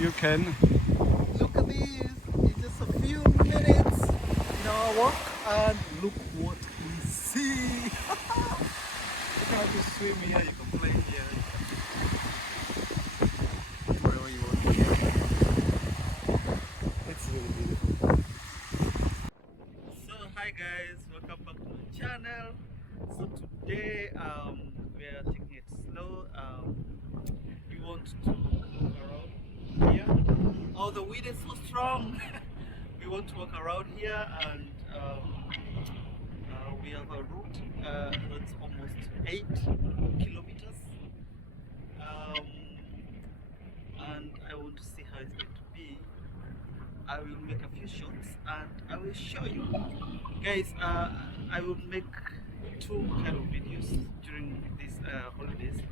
you can. Look at this. It's just a few minutes in our walk, and look what we see. You can just swim here, you can play here, you can wherever you want. It's really beautiful. So hi guys, welcome back to the channel. So today we are taking it slow. We want to walk around here. Oh, the wind is so strong. We want to walk around here, and we have a route that's almost 8 kilometers, and I want to see how it's going to be. I will make a few shots and I will show you guys. I will make two kind of videos during these holidays.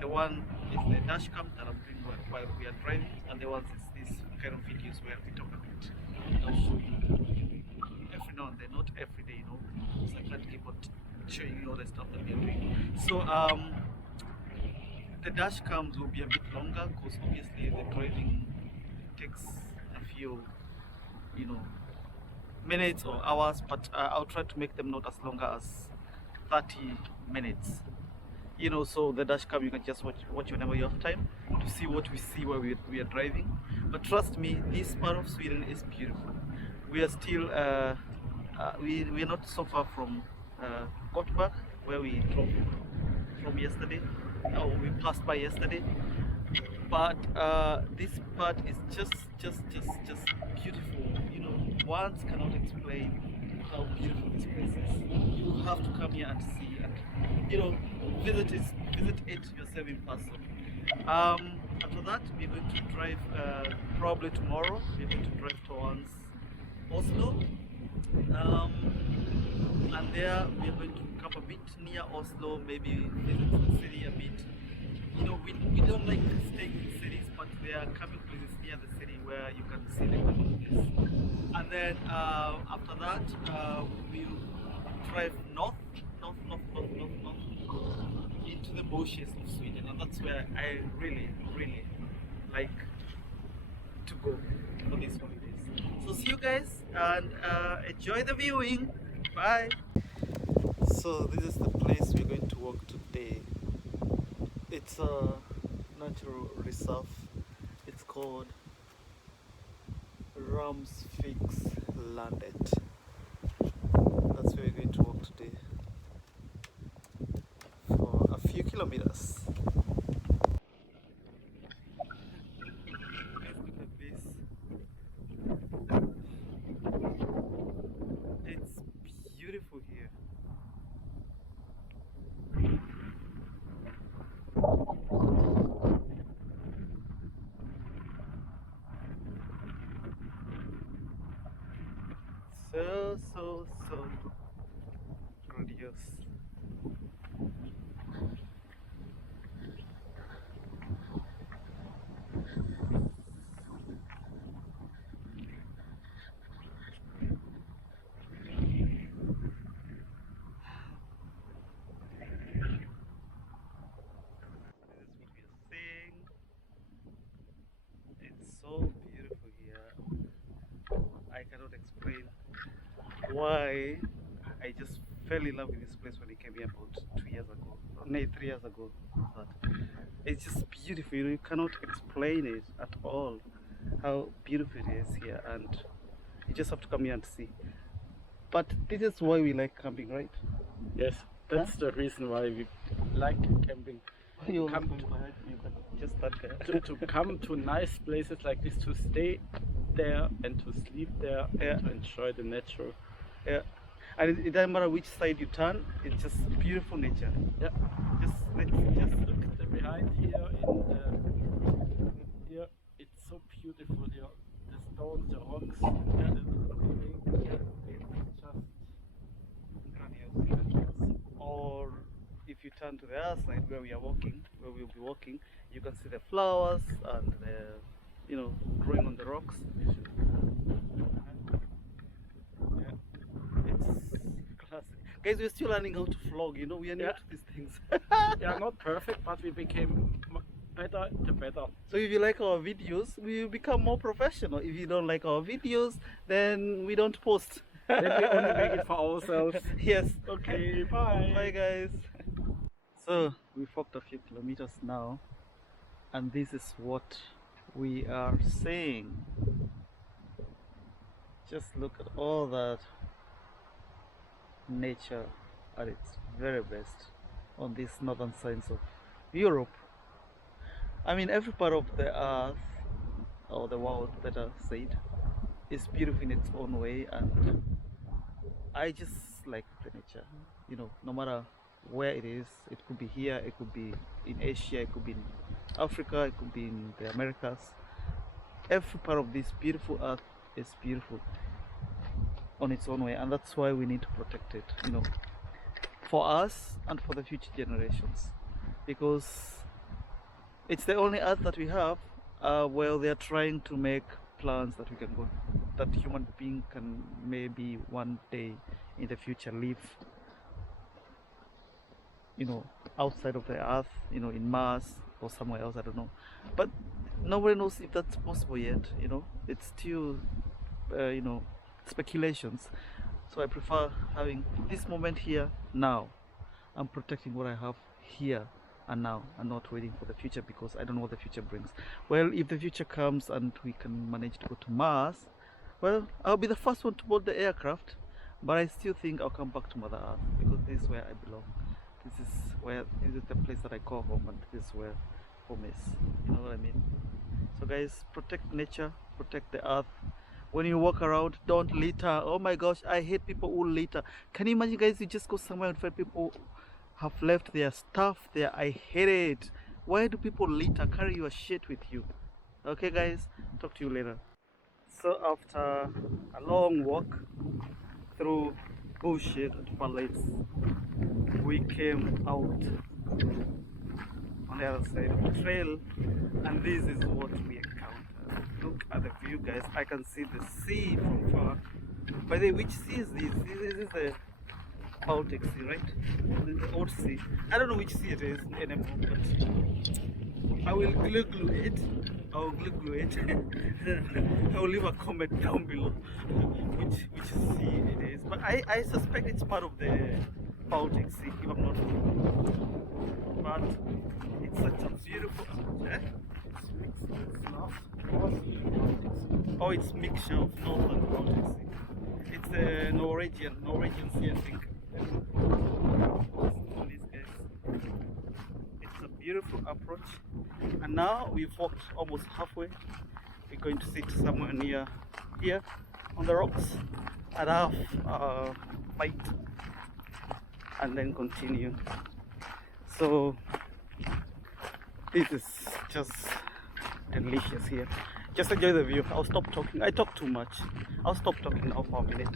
The one is the dash cam that I'm doing while we are driving, and the one is these kind of videos where we talk a bit. I'll show you every now and then, not every day, you know, so I can't keep on showing you all the stuff that we are doing. So the dash cams will be a bit longer because obviously the driving takes a few, you know, minutes or hours, but I'll try to make them not as long as 30 minutes. You know, so the dash cam you can just watch whenever you have time to see what we see while we are driving. But trust me, this part of Sweden is beautiful. We are still we are not so far from Gothenburg, where we drove from yesterday, or we passed by yesterday. But this part is just beautiful. You know, words cannot explain how beautiful this place is. You have to come here and see, and you know, visit it yourself in person. After that, we're going to drive. Probably tomorrow, we're going to drive towards Oslo, and there we're going to come a bit near Oslo, maybe visit the city a bit. You know, we don't like staying in cities, but there are camping places near the city where you can see the camping. And then after that, we'll drive north into the bushes of Sweden, and that's where I really like to go for these holidays. So see you guys, and enjoy the viewing. Bye. So this is the place we're going to walk today. It's a natural reserve. It's called Ramsvik Landet. That's where we're going to walk today for a few kilometers. Guys, look at this. It's beautiful here. So grandiose. It's so beautiful here. I cannot explain why I just fell in love with this place when I came here about 2 years ago. No, 3 years ago. But it's just beautiful. You cannot explain it at all how beautiful it is here, and you just have to come here and see. But this is why we like camping, right? Yes, that's the reason why we like camping. You Come can just start there. to come to nice places like this, to stay there and to sleep there, Yeah. and to enjoy the nature. Yeah, and it doesn't matter which side you turn, it's just beautiful nature. Yeah, Let's just look at the behind here. Here, it's so beautiful here. The stones, the rocks, Yeah. it's just grandiose. Or if you turn to the other side where we are walking, where we'll be walking, you can see the flowers and the, you know, growing on the rocks. Yeah, it's classic. Guys, we're still learning how to vlog, you know, we are new Yeah. to these things. Yeah, not perfect, but we became either the better. So if you like our videos, we will become more professional. If you don't like our videos, then we don't post. Then we only make it for ourselves. Yes. Okay, bye. Bye guys. So we've walked a few kilometers now, and this is what we are seeing. Just look at all that nature at its very best on these northern sides of Europe. I mean, every part of the earth, or the world better said, is beautiful in its own way, and I just like the nature, you know, no matter where it is. It could be here, it could be in Asia, it could be in Africa, it could be in the Americas. Every part of this beautiful earth is beautiful on its own way, and that's why we need to protect it, you know, for us and for the future generations, because it's the only earth that we have. Well, they are trying to make plans that we can go, that human being can maybe one day in the future live, you know, outside of the earth, you know, in Mars or somewhere else, I don't know, but nobody knows if that's possible yet, you know. It's still you know, speculations. So I prefer having this moment here now. I'm protecting what I have here and now, and not waiting for the future, because I don't know what the future brings. Well, if the future comes and we can manage to go to Mars, well, I'll be the first one to board the aircraft, but I still think I'll come back to Mother Earth, because this is where I belong. This is the place that I call home, and this is where home is. You know what I mean? So guys, protect nature, protect the earth. When you walk around, don't litter. Oh my gosh, I hate people who litter. Can you imagine, guys, you just go somewhere and find people have left their stuff there? I hate it. Why do people litter? Carry your shit with you. Okay guys, talk to you later. So after a long walk through bullshit and pallets, we came out on the other side of the trail, and this is what we encountered. Look at the view, guys. I can see the sea from far. By the way, which sea is this? This is the Baltic Sea, right? The old sea. I don't know which sea it is anymore, but I will glue it. I will glue it. I will leave a comment down below which sea it is. But I suspect it's part of the Baltic Sea, if I'm not wrong. But it's such a beautiful. Oh, it's mixture of North and Baltic Sea. It's a Norwegian Sea, I think. It's a beautiful approach, and now we've walked almost halfway. We're going to sit somewhere near here on the rocks and have a bite, and then continue. So this is just delicious here. Just enjoy the view. I'll stop talking. I talk too much. I'll stop talking now for a minute.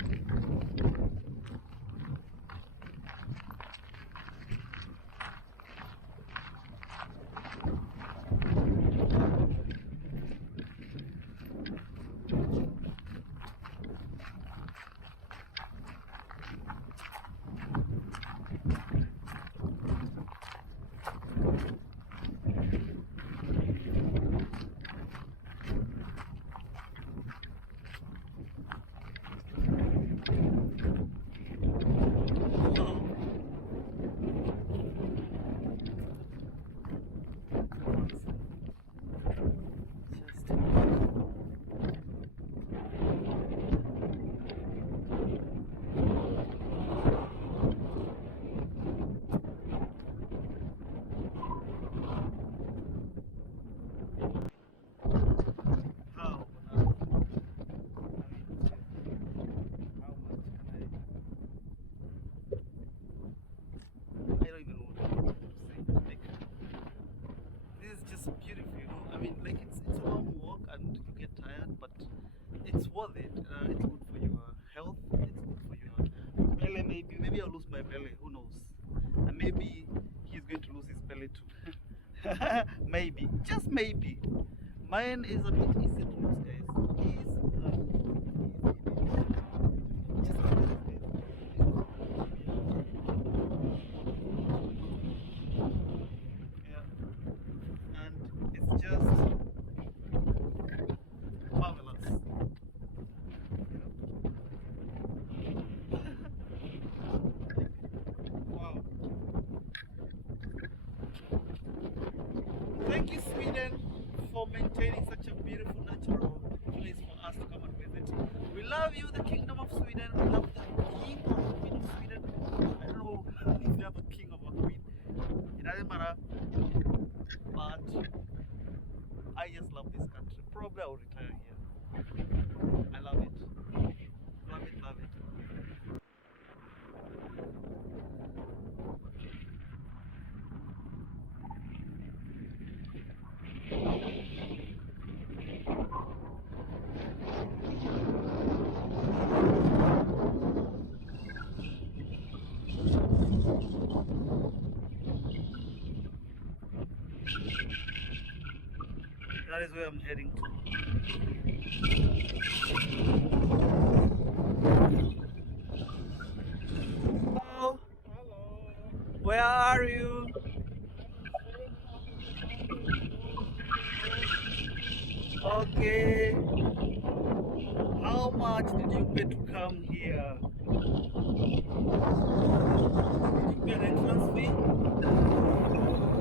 It's worth it. It's good for your health. It's good for your belly. Maybe I'll lose my belly. Who knows? And maybe he's going to lose his belly too. Maybe, just maybe. Mine is a bit easy to lose, guys. Yeah. And such a beautiful natural place for us to come and visit. We love you, the Kingdom of Sweden. We love the King or Queen of Sweden. I don't know if they have a king or a queen. It doesn't matter. But I just love this country. Probably I will retire here. I love it. Love it, love it. That is where I'm heading to. Hello. Hello. Where are you? Okay. How much did you pay to come here? Did you pay an entrance fee?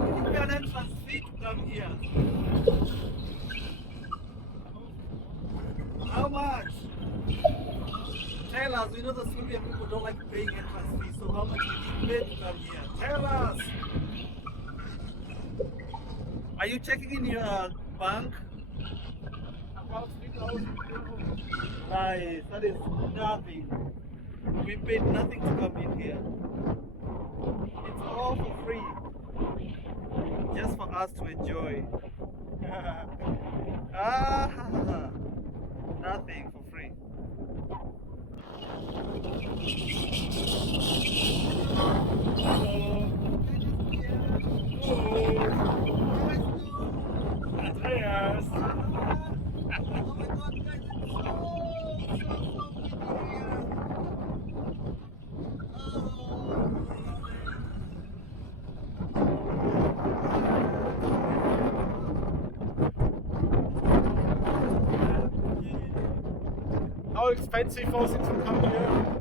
Did you pay an entrance fee to come here? How much? Tell us. We know the Serbian people don't like paying entrance fees, so how much did you pay to come here? Tell us. Are you checking in your bank? About 3,000 euros. Nice. That is nothing. We paid nothing to come in here. It's all for free. Just for us to enjoy. Nothing for free. Andreas. How expensive was it to come here?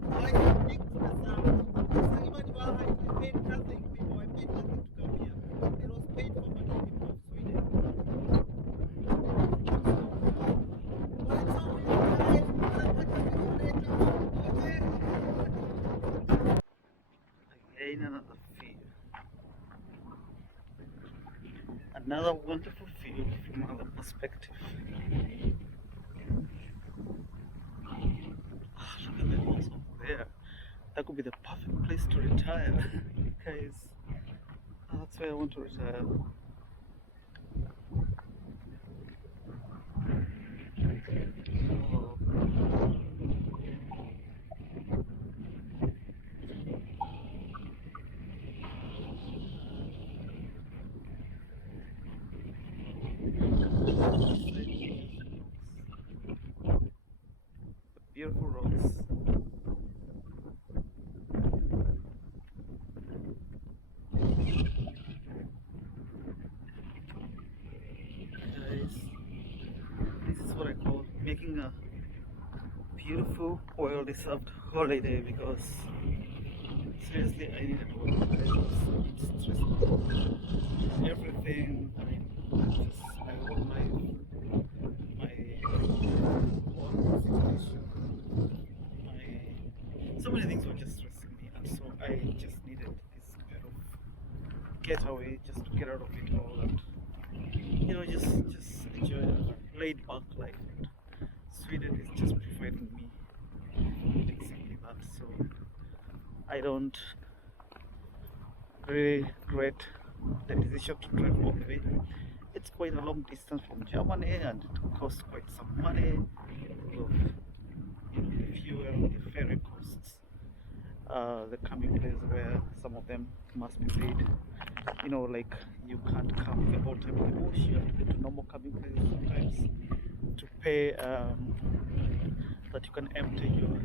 Again, another field. Another wonderful field from another perspective. Look at the hills over there. That could be the perfect place to retire, guys. That's where I want to retire. Oh. Beautiful rocks. Guys, this is what I call making a beautiful, well-deserved holiday, because seriously, I needed one. I was stressed. Everything, I mean, just my whole life, my work situation, so many things were just stressing me, and so I just needed this kind of getaway, just to get out of it all, and just enjoy a laid back life. And Sweden is just providing me exactly that, so I don't really regret the decision to drive all the way. It's quite a long distance from Germany, and it costs quite some money because of the fuel, the ferry costs, the camping place where some of them must be paid. Like you can't camp the whole time in the bush. You have to go to normal camping places sometimes to pay that you can empty your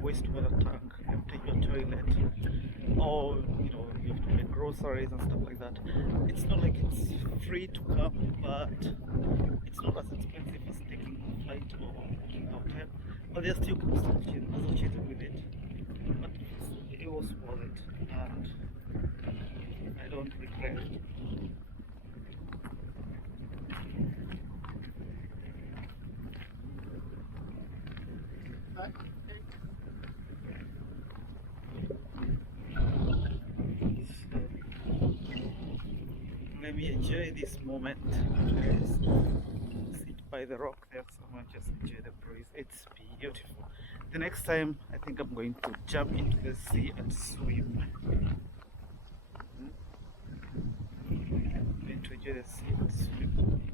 wastewater tank, empty your toilet, or you have to pay groceries and stuff like that. It's not like it's free to camp, but it's not as expensive as taking a flight or booking a hotel. But there's still costs associated with it. But it was worth it, and I don't regret it. Let me enjoy this moment. Guys. Sit by the rock there, someone just enjoy the breeze. It's beautiful. The next time, I think I'm going to jump into the sea and swim. I'm going to enjoy the sea and swim.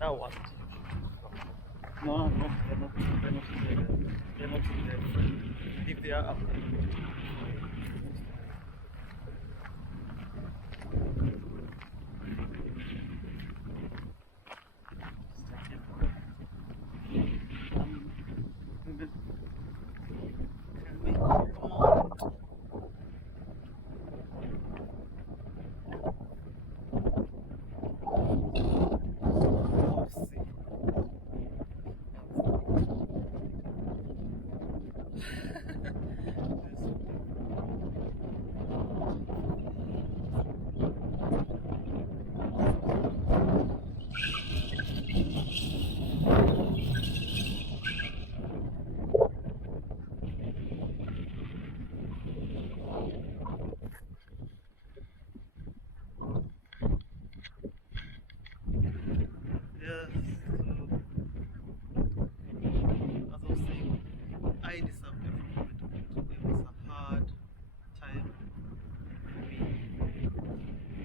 Now what? No, they're not in there. They're not in there. If they are up. I deserve every moment of it. It was a hard time for me,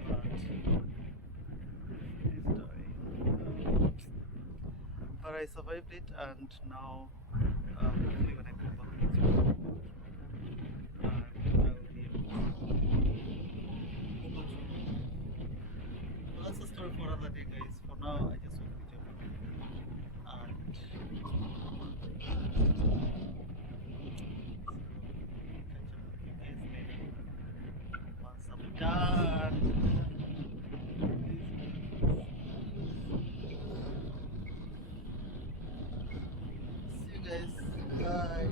but this story. But I survived it, and now hopefully when I come back next week, I will be able to go to. Well, that's a story for another day, guys. For now, I just want to jump in and once I'm done. See you guys. Bye.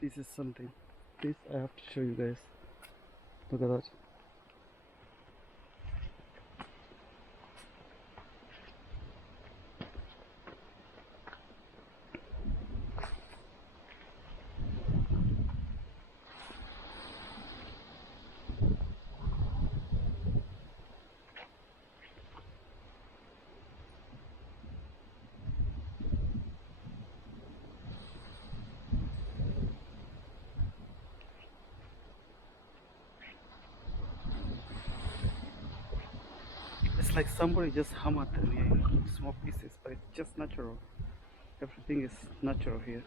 This is something. This I have to show you guys. Look at that. It's like somebody just hammered them here in small pieces, but it's just natural. Everything is natural here.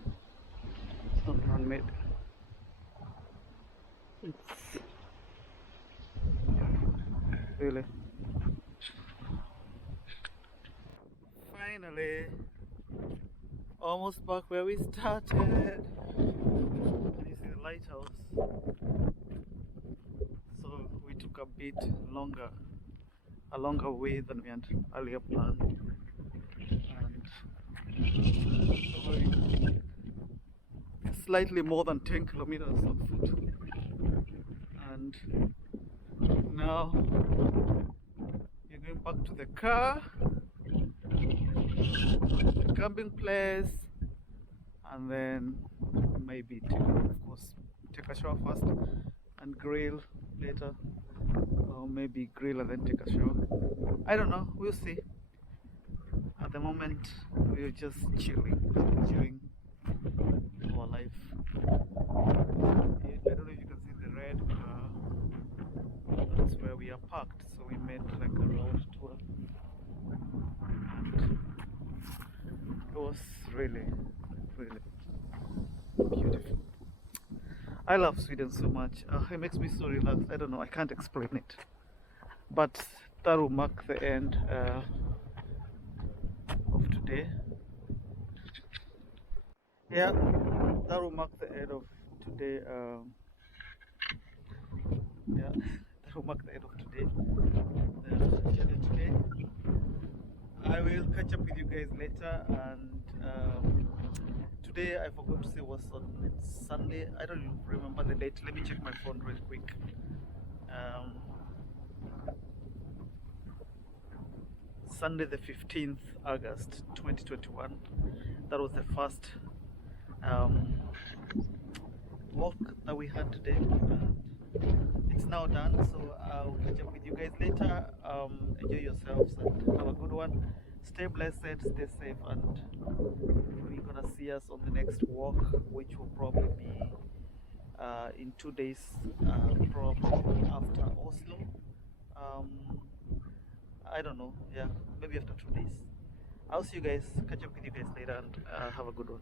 It's not man-made. It's really. Finally, almost back where we started. Can you see the lighthouse? So we took a bit longer. A longer way than we had earlier planned, and slightly more than 10 kilometers on foot. And now you're going back to the car, the camping place, and then maybe of course take a shower first and grill later. Or maybe grill and then take a shower. I don't know, we'll see. At the moment, we're just chilling, enjoying our life. I don't know if you can see the red car. That's where we are parked, so we made like a road tour. And it was really, really beautiful. I love Sweden so much. It makes me so relaxed. I don't know, I can't explain it. But that will mark the end of today. Yeah, that will mark the end of today. Yeah, that will mark the end of today. Today. I will catch up with you guys later. And today I forgot to say was on Sunday. I don't even remember the date. Let me check my phone real quick. Sunday the 15th August 2021. That was the first walk that we had today. It's now done, so I'll catch up with you guys later. Enjoy yourselves and have a good one. Stay blessed, stay safe, and we're gonna see us on the next walk, which will probably be in 2 days, probably after Oslo. I don't know, yeah, maybe after 2 days. I'll see you guys, catch up with you guys later, and have a good one.